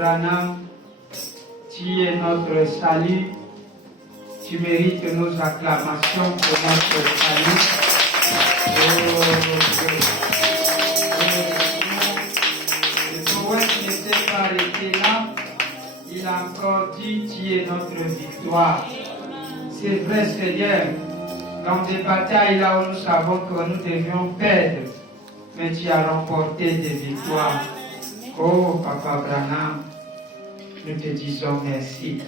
Branham, tu es notre salut. Tu mérites nos acclamations pour notre salut. Le poète n'était pas arrêté là. Il a encore dit, tu es notre victoire. C'est vrai, Seigneur. Dans des batailles là où nous savons que nous devions perdre, mais tu as remporté des victoires. Oh, Papa Branham, nous te disons merci.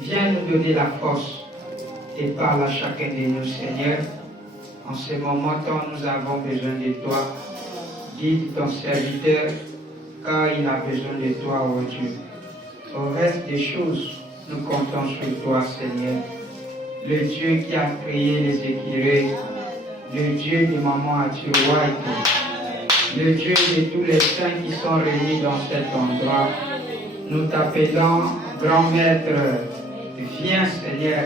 Viens nous donner la force et parle à chacun de nous, Seigneur. En ce moment où nous avons besoin de toi, guide ton serviteur, car il a besoin de toi, oh Dieu. Au reste des choses, nous comptons sur toi, Seigneur. Le Dieu qui a créé les écureuils, le Dieu de Maman Atirouaï, le Dieu de tous les saints qui sont réunis dans cet endroit. Nous t'appelons, grand maître, viens Seigneur,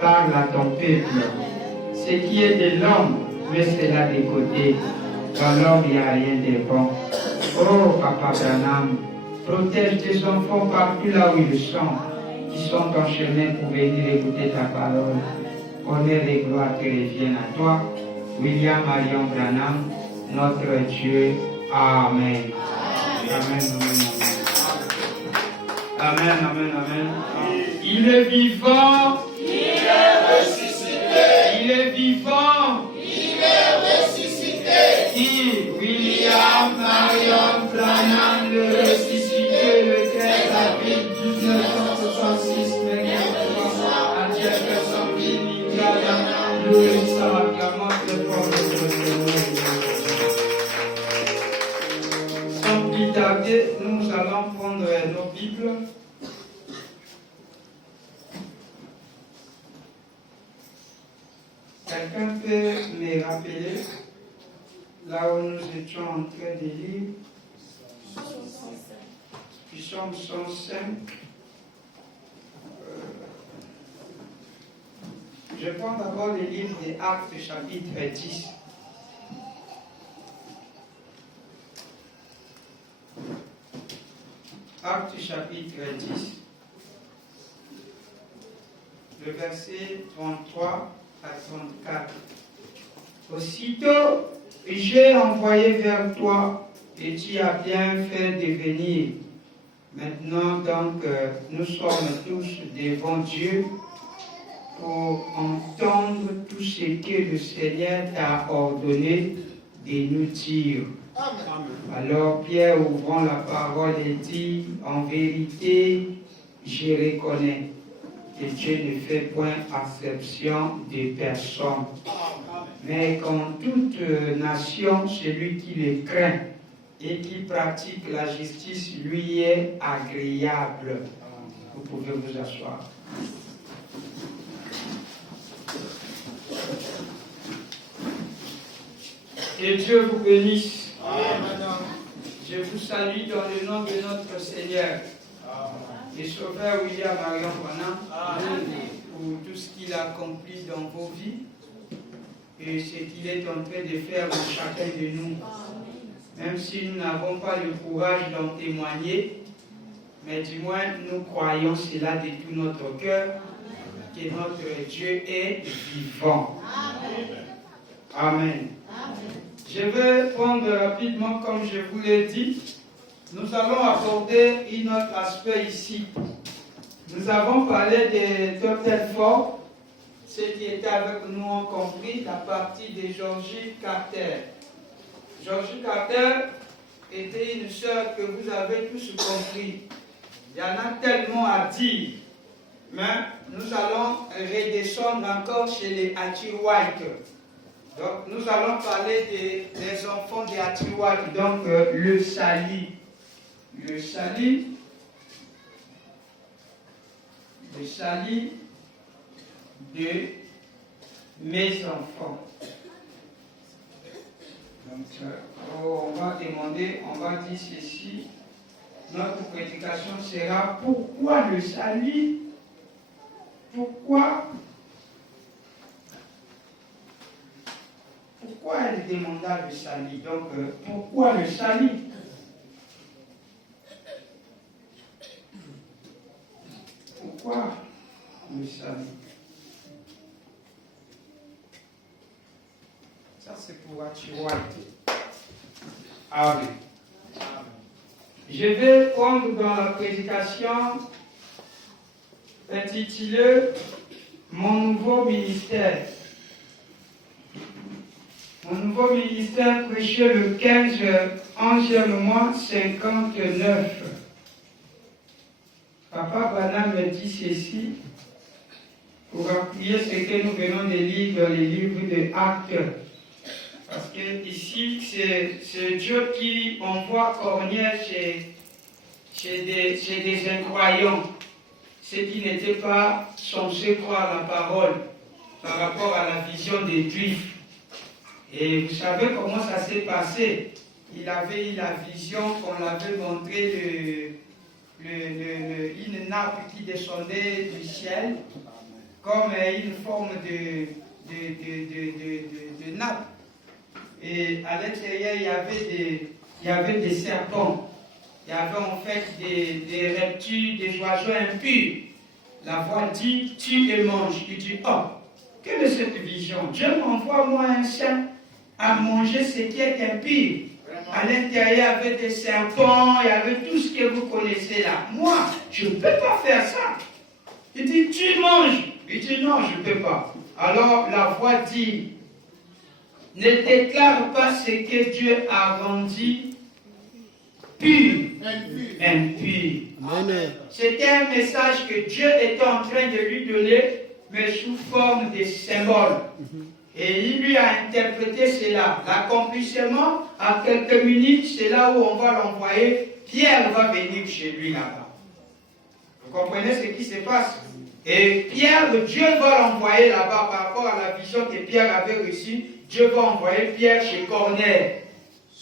parle à ton peuple. Ce qui est de l'homme, mais c'est là de côté. Dans l'homme, il n'y a rien de bon. Oh, Papa Branham, protège tes enfants partout là où ils sont, qui sont en chemin pour venir écouter ta parole. Honneur et gloire te reviennent à toi. William Marion Branham, notre Dieu. Amen. Amen, amen, amen. Amen, amen, amen. Il est vivant. Il est ressuscité. Il est vivant. Il est ressuscité. Qui? William Marion Branham, le ressuscité, le 13 avril 1966, à Jeffersonville, Indiana. Nous acclamons le fort de notre Seigneur. Sans plus tarder, nous allons prendre nos Bibles. Quelqu'un peut me rappeler là où nous étions en train de lire Psaume 105. Je prends d'abord le livre des Actes, chapitre 10. Actes, chapitre 10. Le verset 33 à 34. Aussitôt, j'ai envoyé vers toi et tu as bien fait de venir. Maintenant, donc, nous sommes tous devant Dieu pour entendre tout ce que le Seigneur t'a ordonné de nous dire. Alors Pierre, ouvrant la parole, et dit, en vérité, je reconnais que Dieu ne fait point acception de personne, mais qu'en toute nation, celui qui le craint et qui pratique la justice lui est agréable. Vous pouvez vous asseoir. Que Dieu vous bénisse. Amen. Je vous salue dans le nom de notre Seigneur et Sauveur William Marion Branham pour tout ce qu'il a accompli dans vos vies et ce qu'il est en train de faire dans chacun de nous. Même si nous n'avons pas le courage d'en témoigner, mais du moins nous croyons cela de tout notre cœur, que notre Dieu est vivant. Amen. Je vais prendre rapidement, comme je vous l'ai dit, nous allons aborder un autre aspect ici. Nous avons parlé de Totel Ford. Ceux qui étaient avec nous ont compris la partie de Georgie Carter. Georgie Carter était une sœur que vous avez tous compris. Il y en a tellement à dire, mais nous allons redescendre encore chez les Atirouaïques. Donc, nous allons parler des enfants des Atirouaïques. Donc, le salut. Le salut de mes enfants. Donc, on va dire ceci. Notre prédication sera pourquoi le salut? Pourquoi elle demanda le salut? Donc, pourquoi le salut? pourquoi le salut? Ça, c'est pour Achiwai. Amen. Je vais prendre dans la prédication intitulée Mon nouveau ministère. Mon nouveau ministère prêché le 15 11e mois 59. Papa Branham me dit ceci pour appuyer ce que nous venons de lire dans les livres de Actes. Parce que ici, c'est Dieu qui envoie Corneille chez des incroyants, ceux qui n'étaient pas censés croire la parole par rapport à la vision des Juifs. Et vous savez comment ça s'est passé? Il avait eu la vision qu'on l'avait montré une nappe qui descendait du ciel comme une forme de nappe. Et à l'intérieur, il y avait des serpents. Il y avait en fait des reptiles, des oiseaux impurs. La voix dit, tue et mange. Il dit, oh, quelle est cette vision? Dieu m'envoie moi un saint à manger ce qui est impur. À l'intérieur, il y avait des serpents, il y avait tout ce que vous connaissez là. Moi, je ne peux pas faire ça. Il dit, tu manges. Il dit, non, je ne peux pas. Alors la voix dit, ne déclare pas ce que Dieu a rendu pur, impur. C'était un message que Dieu était en train de lui donner, mais sous forme de symbole. Et il lui a interprété cela. L'accomplissement, à quelques minutes, c'est là où on va l'envoyer. Pierre va venir chez lui là-bas. Vous comprenez ce qui se passe? Et Pierre, Dieu va l'envoyer là-bas par rapport à la vision que Pierre avait reçue. Dieu va envoyer Pierre chez Corneille.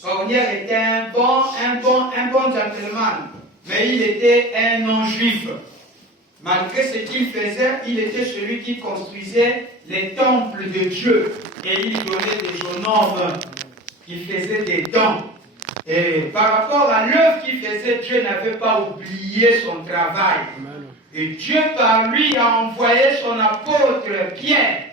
Corneille était un bon gentleman, mais il était un non-juif. Malgré ce qu'il faisait, il était celui qui construisait les temples de Dieu. Et il donnait des honneurs. Il faisait des dons. Et par rapport à l'œuvre qu'il faisait, Dieu n'avait pas oublié son travail. Et Dieu par lui a envoyé son apôtre Pierre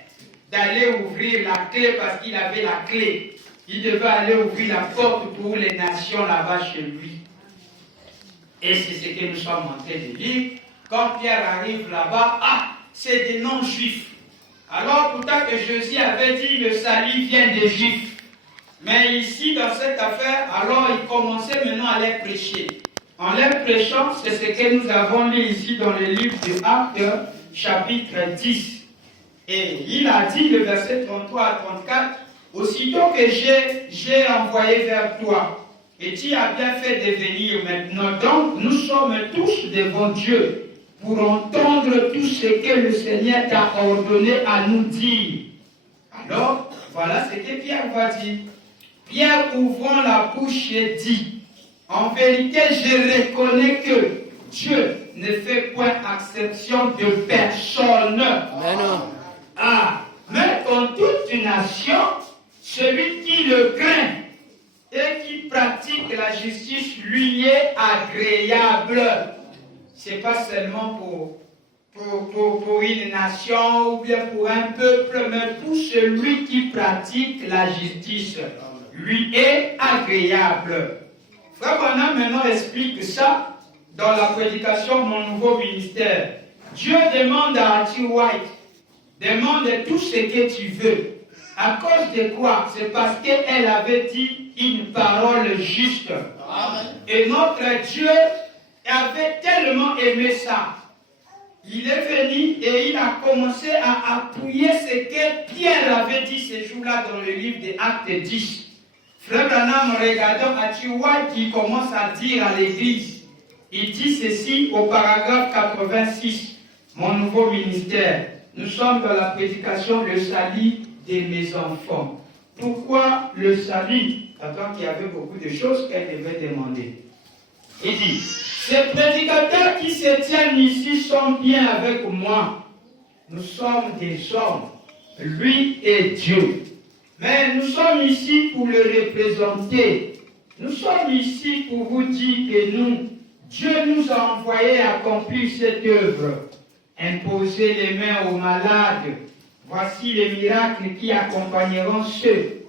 d'aller ouvrir la clé parce qu'il avait la clé. Il devait aller ouvrir la porte pour les nations là-bas chez lui. Et c'est ce que nous sommes en train de lire. Quand Pierre arrive là-bas, c'est des non-juifs. Alors pourtant que Jésus avait dit le salut vient des juifs. Mais ici, dans cette affaire, alors il commençait maintenant à les prêcher. En les prêchant, c'est ce que nous avons lu ici dans le livre de Actes, chapitre 10. Et il a dit, le verset 33 à 34, aussitôt que j'ai envoyé vers toi, et tu as bien fait de venir maintenant. Donc, nous sommes tous devant Dieu pour entendre tout ce que le Seigneur t'a ordonné à nous dire. Alors, voilà ce que Pierre va dire. Pierre, ouvrant la bouche, et dit, en vérité, je reconnais que Dieu ne fait point exception de personne. Mais dans toute une nation, celui qui le craint et qui pratique la justice lui est agréable. Ce n'est pas seulement pour une nation ou bien pour un peuple, mais pour celui qui pratique la justice lui est agréable. Frère Branham maintenant explique ça dans la prédication Mon nouveau ministère. Dieu demande à Archie White, demande tout ce que tu veux. À cause de quoi? C'est parce qu'elle avait dit une parole juste. Amen. Et notre Dieu avait tellement aimé ça. Il est venu et il a commencé à appuyer ce que Pierre avait dit ce jour-là dans le livre des Actes 10. Frère Branham, regardons Achiwai qui commence à dire à l'église. Il dit ceci au paragraphe 86, mon nouveau ministère. Nous sommes dans la prédication le salut de mes enfants. Pourquoi le salut? Attends qu'il y avait beaucoup de choses qu'elle devait demander. Il dit, ces prédicateurs qui se tiennent ici sont bien avec moi. Nous sommes des hommes, lui est Dieu. Mais nous sommes ici pour le représenter. Nous sommes ici pour vous dire que Dieu nous a envoyés accomplir cette œuvre. imposer les mains aux malades. Voici les miracles qui accompagneront ceux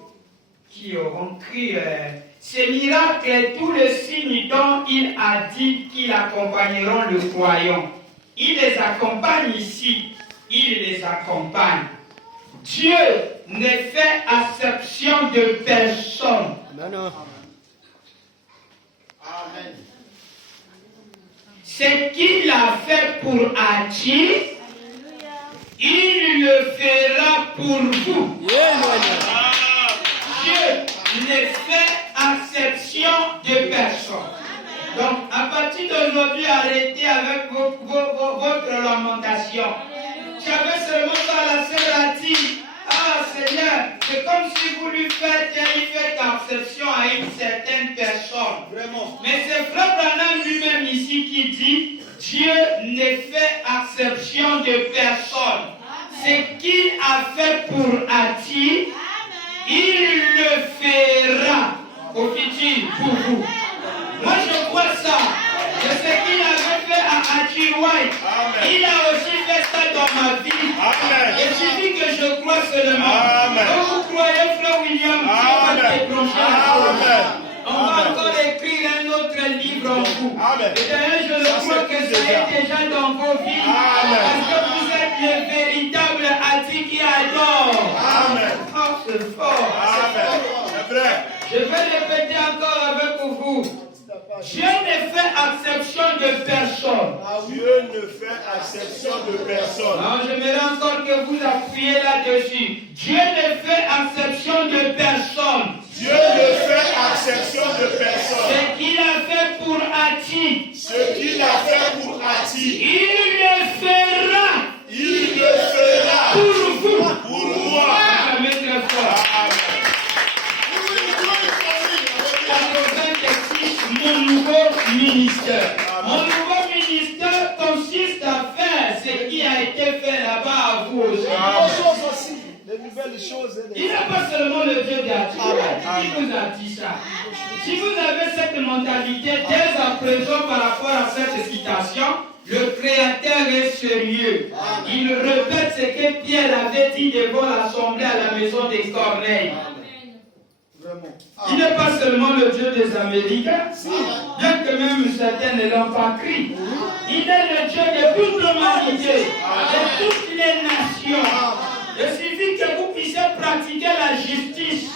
qui auront cru. Ces miracles et tous les signes dont il a dit qu'ils accompagneront le croyant. Il les accompagne ici. Il les accompagne. Dieu ne fait exception de personne. Amen. Ce qu'il a fait pour Hachi, il le fera pour vous. Dieu ne fait exception de personne. Donc, à partir d'aujourd'hui, arrêtez avec votre lamentation. Tu avais seulement ça, la sœur a dit, ah Seigneur, c'est comme si vous lui faites exception à une certaine personne. Vraiment. Mais c'est Frère Branham lui-même ici qui dit, Dieu ne fait exception de personne. Ce qu'il a fait pour Hachi, il le fera au futur pour vous. Moi je crois ça. C'est ce qu'il avait fait à Hachi White. Il a aussi fait ça dans ma vie. Il suffit que je crois seulement. Quand vous croyez, Frère William, Dieu va débrancher la chose. On va encore écrire un autre livre en vous. Et d'ailleurs, je le crois que ça est déjà dans vos vies. Parce que vous êtes le véritable Hachi qui adore. Oh, c'est fort. C'est vrai. Je vais répéter encore avec vous. Dieu ne fait exception de personne. Dieu ne fait exception de personne. Non, j'aimerais encore que vous appuyez là-dessus. Dieu ne fait exception de personne. Dieu ne fait exception de personne. Ce qu'il a fait pour Hachi, Ce qu'il a fait pour Hachi, il le fera. il le fera Pour vous. pour moi. Amen, très fort. Mon nouveau ministère. Mon nouveau ministère consiste à faire ce qui a été fait là-bas à vous aussi. Les nouvelles choses. Il n'est pas seulement le Dieu d'Hachi qui vous a dit ça. Si vous avez cette mentalité dès à présent par rapport à cette citation, le Créateur est sérieux. Il répète ce que Pierre avait dit devant l'assemblée à la maison des Corneilles. Il n'est pas seulement le Dieu des Américains, bien que même certains ne l'ont pas cru. Il est le Dieu de toute l'humanité, de toutes les nations. Il suffit que vous puissiez pratiquer la justice.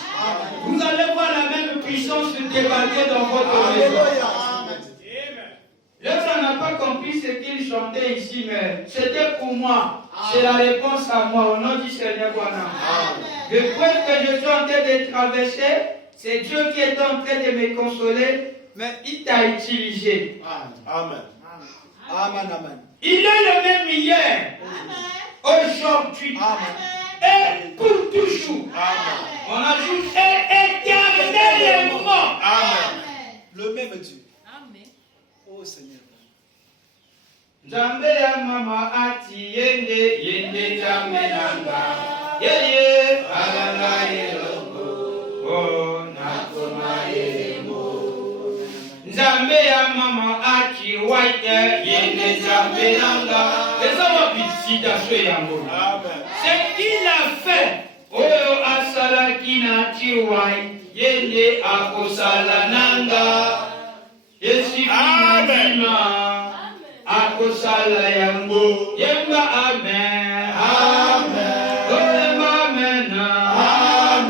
Vous allez voir la même puissance se débarquer dans votre maison. L'autre n'a pas compris ce qu'il chantait ici, mais c'était pour moi. C'est la réponse à moi, au nom du Seigneur Bonham. Le point que je suis en train de traverser, c'est Dieu qui est en train de me consoler, mais il t'a utilisé. Amen. Amen. Il est le même hier, aujourd'hui, et pour toujours. On ajoute et éternellement. Le même Dieu. Oh Seigneur. Jambe ya mama ati yende jambe nanga. Yeye alanga yelongo. Oh nakoma yelemo. Jambe ya mama ati white yende jambe nanga. Les hommes visita chez yango. Ce qu'il a fait. Oh asala kina tiwai yende akosala nanga. Amen. Akosala yango. Yemba amen. Amen. Yemba amen.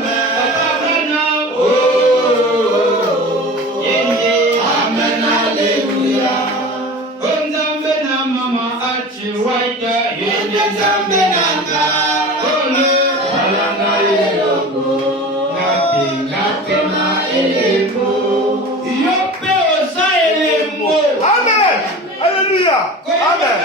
Amen. Oh. Yende. Amen. Alléluia. Onzambe na mama achi waita. Yende zambe nanga. Ole. Alanga yelogo. Ngape na eleko. Amen. Alléluia. Amen.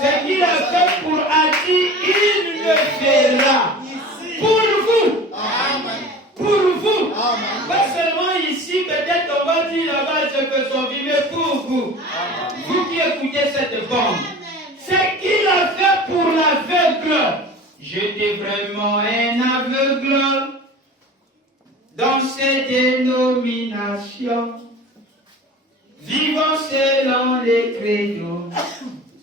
Ce qu'il a fait pour Hachi, il le fera. Pour vous. Pour vous. Pas seulement ici, peut-être on va dire là-bas, je peux sauver, mais pour vous. Vous qui écoutez cette bande. Ce qu'il a fait pour l'aveugle, j'étais vraiment un aveugles dans ces dénominations, vivant selon les credos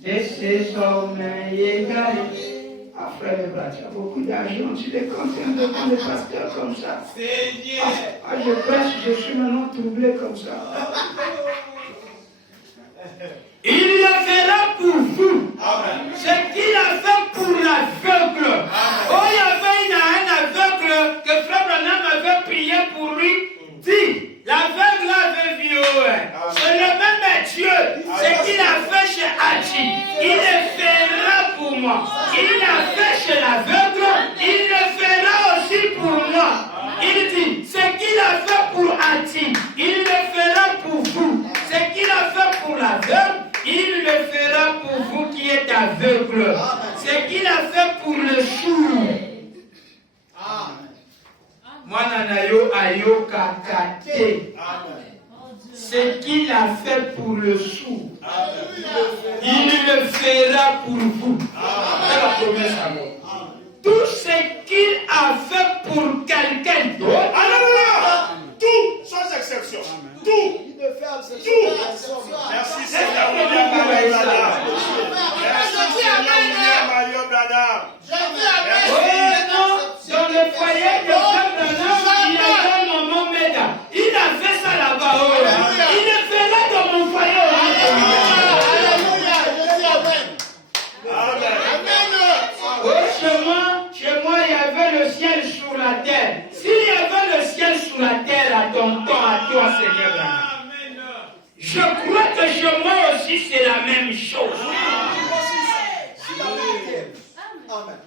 de ces hommes égarés. Ah, frère et frère, tu as beaucoup d'argent, tu es content de voir le pasteur comme ça. Je prêche, je suis maintenant troublé comme ça. Il le fera pour vous. Ce qu'il a fait pour l'aveugle. Oh, il y avait un aveugle que Frère Branham avait prié pour lui. Dit, l'aveugle avait vu. C'est le même Dieu. Ce qu'il a fait chez Hachi, il le fera pour moi. Il l'a fait chez l'aveugle, il le fera aussi pour moi. Il dit, ce qu'il a fait pour Hachi, il le fera pour vous. Ce qu'il a fait pour l'aveugle, il le fera pour vous qui êtes aveugle. Ce qu'il a fait pour le sourd. Moi, Nanayo Ayo Kakate. Ce qu'il a fait pour le sourd, il le fera pour vous. C'est la promesse à moi. Tout ce qu'il a fait pour quelqu'un d'autre. Alléluia. Tout, sans exception. Tout. Tout. Merci Seigneur. Merci Seigneur. Dans le foyer de Frère Branham, il y avait un maman Meda. Il a fait ça là-bas. Il le fera dans mon foyer. Chez moi, il y avait le ciel sur la terre. S'il y avait le ciel sur la terre à ton temps, à toi, Seigneur Branham, je crois que chez moi aussi, c'est la même chose. Amen.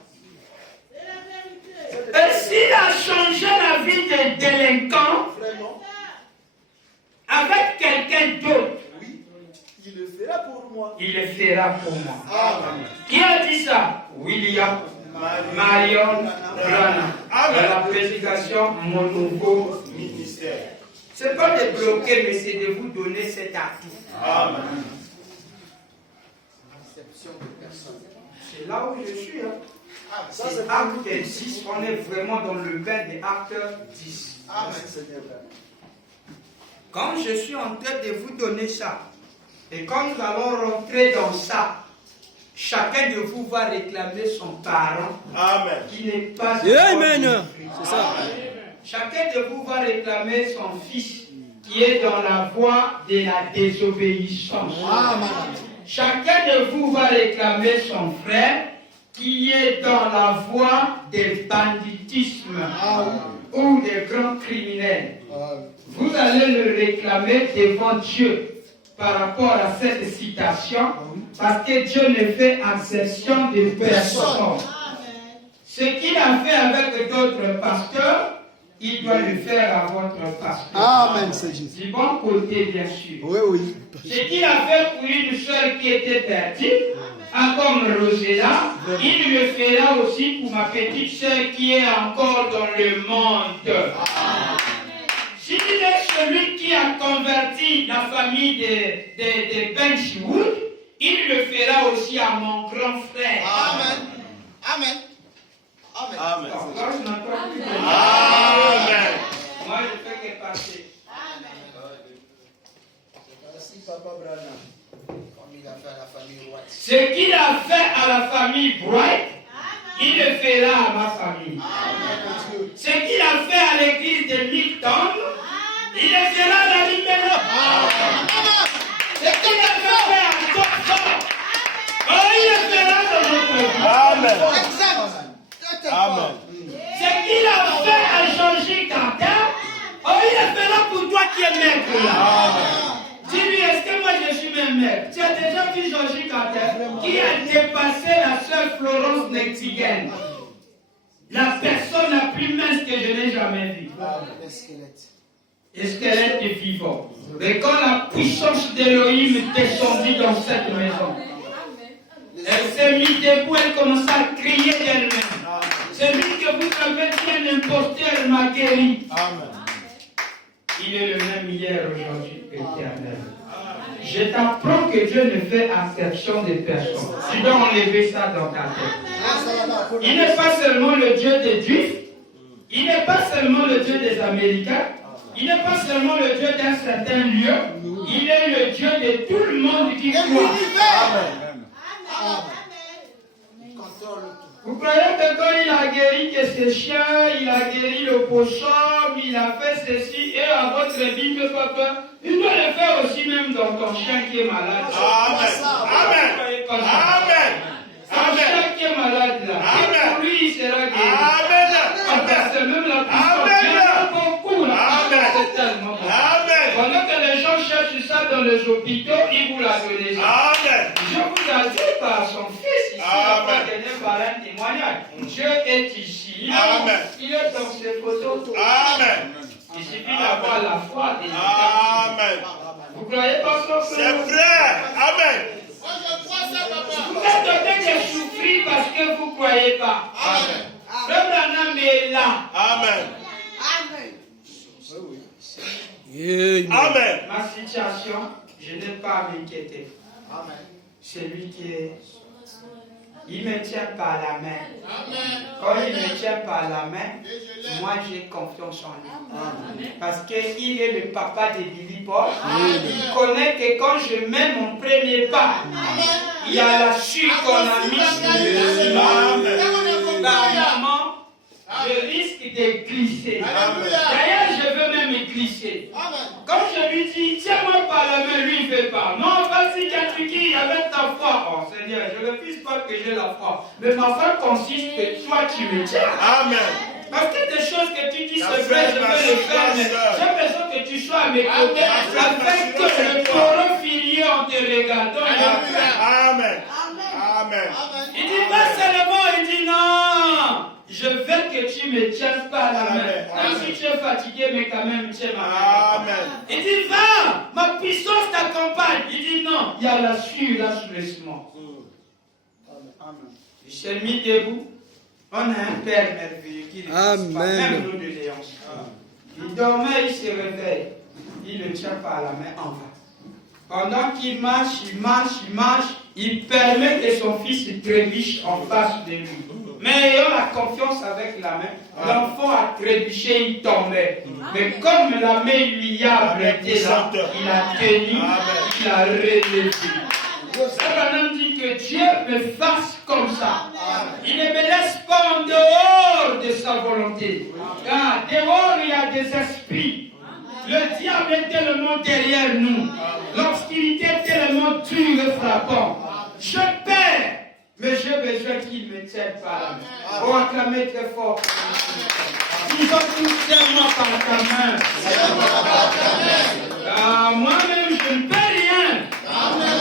Et s'il a changé la vie des délinquants avec quelqu'un d'autre, il le fera pour moi. Il le fera pour moi. Amen. Qui a dit ça? William Marion Branham. Dans la prédication, mon nouveau Ministère. Ce n'est pas de bloquer, mais c'est de vous donner cet acte. Amen. C'est là où je suis. C'est acte 10. On est vraiment dans le bain des actes 10. Amen, Seigneur. Quand je suis en train de vous donner ça, et quand nous allons rentrer dans ça, chacun de vous va réclamer son parent. Amen. Qui n'est pas. Amen. C'est ça. Chacun de vous va réclamer son fils qui est dans la voie de la désobéissance. Amen. Chacun de vous va réclamer son frère qui est dans la voie du banditisme ou des grands criminels. Vous allez le réclamer devant Dieu par rapport à cette citation, parce que Dieu ne fait exception de personne. Ce qu'il a fait avec d'autres pasteurs, il doit le faire à votre pasteur. Amen, c'est juste. Du bon côté, bien sûr. Oui, oui. Ce qu'il a fait pour une soeur qui était perdue, comme Rosella, il le fera aussi pour ma petite soeur qui est encore dans le monde. S'il est celui qui a converti la famille de Benchwood, il le fera aussi à mon grand frère. Amen. Amen. Amen. Amen. Alors, je n'entends plus. Amen. Moi, je fais que passer. Merci, Papa Branham. Comme il a fait à la famille White. Ce qu'il a fait à la famille Bright, il le fera à ma famille. Amen. Ce qu'il a fait à l'église de Milton, il le fera à la Libéro. Ce qu'il a fait à Topfort, il le fera dans notre vie. Amen. Amen. Ce qu'il a fait à Jean-Gilles Carter, il le fera pour toi qui es maigre là. Dis-lui, est-ce que moi je suis même maigre? Tu as déjà vu Jean-Gilles Carter qui a dépassé la sœur Florence Nightingale. La personne la plus mince que je n'ai jamais vue. Le squelette est vivant. Mais quand la puissance d'Élohim descendit dans cette maison, elle s'est mise debout, elle commença à crier d'elle-même. Celui que vous avez bien imposteur m'a guéri. Amen. Il est le même hier, aujourd'hui, éternel. Je t'apprends que Dieu ne fait exception de personne. Tu dois enlever ça dans ta tête. Il n'est pas seulement le Dieu des Juifs, Dieu des Américains. Il n'est pas seulement le Dieu d'un certain lieu, il est le Dieu de tout le monde qui croit. Amen. Vous croyez que quand il a guéri que ses chiens, il a guéri le poisson, il a fait ceci, et à votre vie, que papa, il doit le faire aussi même dans ton chien qui est malade. Amen. Amen. Ton chien qui est malade là, et pour lui il sera guéri. Amen. C'est même la puissance. Il y en a beaucoup là. C'est tellement bon. Amen. Pendant que les gens cherchent ça dans les hôpitaux, il vous l'a donné ça. Amen. Je vous assure par son fils ici, Amen. on va donner par un témoignage. Dieu est ici. Amen. Il est dans ses photos. Amen. Il suffit d'avoir la foi. Amen. Vous ne croyez pas ça, C'est frère? vrai. Amen. Vous êtes tenté de souffrir parce que vous ne croyez pas. Amen. Frère Branham est là. Amen. Amen. Ma situation, je n'ai pas à m'inquiéter. C'est lui qui est. Il me tient par la main. Quand il me tient par la main, moi j'ai confiance en lui. Parce qu'il est le papa de Billy Paul. Il connaît que quand je mets mon premier pas, il y a la chute qu'on a mise. Maman, je risque de glisser. D'ailleurs, je veux même glisser. Quand je lui dis, tiens-moi par la main, lui il ne fait pas. Non, vas-y, Katsuki, avec ta foi. Oh Seigneur, je ne refuse pas que j'ai la foi. Mais ma foi consiste que toi, tu me tiens. Amen. Parce que des choses que tu dis, c'est vrai, je vais le faire, mais j'ai besoin que tu sois à mes côtés afin que le taureau filier en te regardant. Amen. Amen. Il dit pas seulement, il dit non. Je veux que tu me tiennes par la main. Même si tu es fatigué, mais quand même tiens ma main. Amen. Il dit va, ma puissance t'accompagne. Il dit non, il y a la sueur, l'assoulissement. Il s'est mis debout. On a un Père merveilleux qui ne Amen. pas, même nous de Léon. Il dormait, il se réveille. Il le tient par la main en bas. Pendant qu'il marche, il permet que son fils se trébuche en face de lui. Mais ayant la confiance avec la main, l'enfant a trébuché, il tombait. Mais comme la main liable était là, il a tenu, il a relevé. Abraham dit que Dieu me fasse comme ça. Il ne me laisse pas en dehors de sa volonté. Car dehors, il y a des esprits. Le diable est tellement derrière nous. L'obscurité est tellement dure et frappante. Je perds, mais j'ai besoin qu'il me tienne par la main. Oh, acclamez très fort. Ils ont tous tellement par ta main. Moi-même, je ne peux rien. Amen.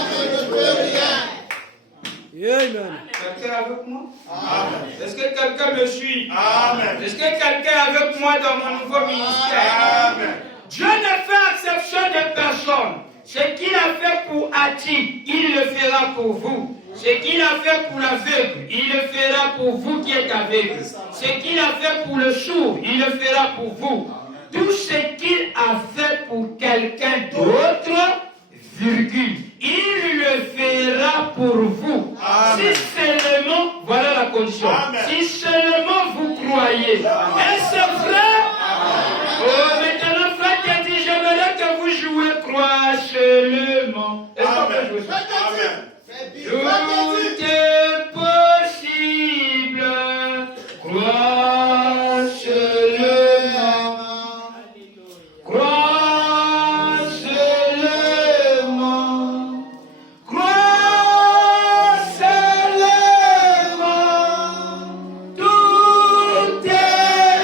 Quelqu'un avec moi? Amen. Est-ce que quelqu'un me suit? Amen. Est-ce que quelqu'un est avec moi dans mon nouveau ministère? Amen. Dieu ne fait exception de personne. Ce qu'il a fait pour Ati, il le fera pour vous. Ce qu'il a fait pour l'aveugle, il le fera pour vous qui êtes aveugle. Ce qu'il a fait pour le sourd, il le fera pour vous. Tout ce qu'il a fait pour quelqu'un d'autre, virgule, il le fera pour vous. Amen. Si seulement, voilà la condition. Amen. Si seulement vous croyez. Et c'est vrai. Oh, maintenant, frère qui a dit, j'aimerais que vous jouez, croix seulement. Est-ce qu'on peut jouer ça? Amen. Tout est possible. Croix seulement. Croix seulement. Croix seulement. Tout est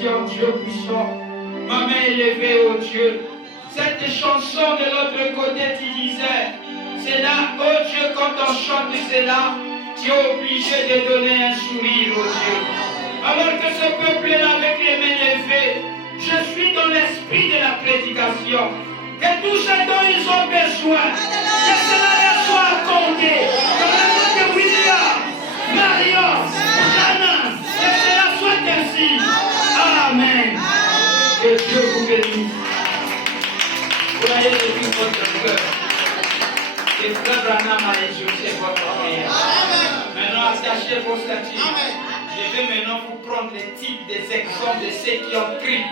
prédication, Dieu puissant. Ma main élevée, oh Dieu. Cette chanson de l'autre côté, tu disais, c'est là, oh Dieu, quand on chante cela, tu es obligé de donner un sourire, oh Dieu. Alors que ce peuple-là, avec les mains levées, je suis dans l'esprit de la prédication. Que tout ce dont ils ont besoin, que cela leur soit accordé. Dans le nom de William, Marion, Anna, que cela soit ainsi. Amen. Que Dieu vous bénisse. Soyez de tout votre cœur. Et frère Branham a exaucé votre prière. Maintenant, attachez vos ceintures. Je vais maintenant vous prendre les types des exemples de ceux qui ont crié.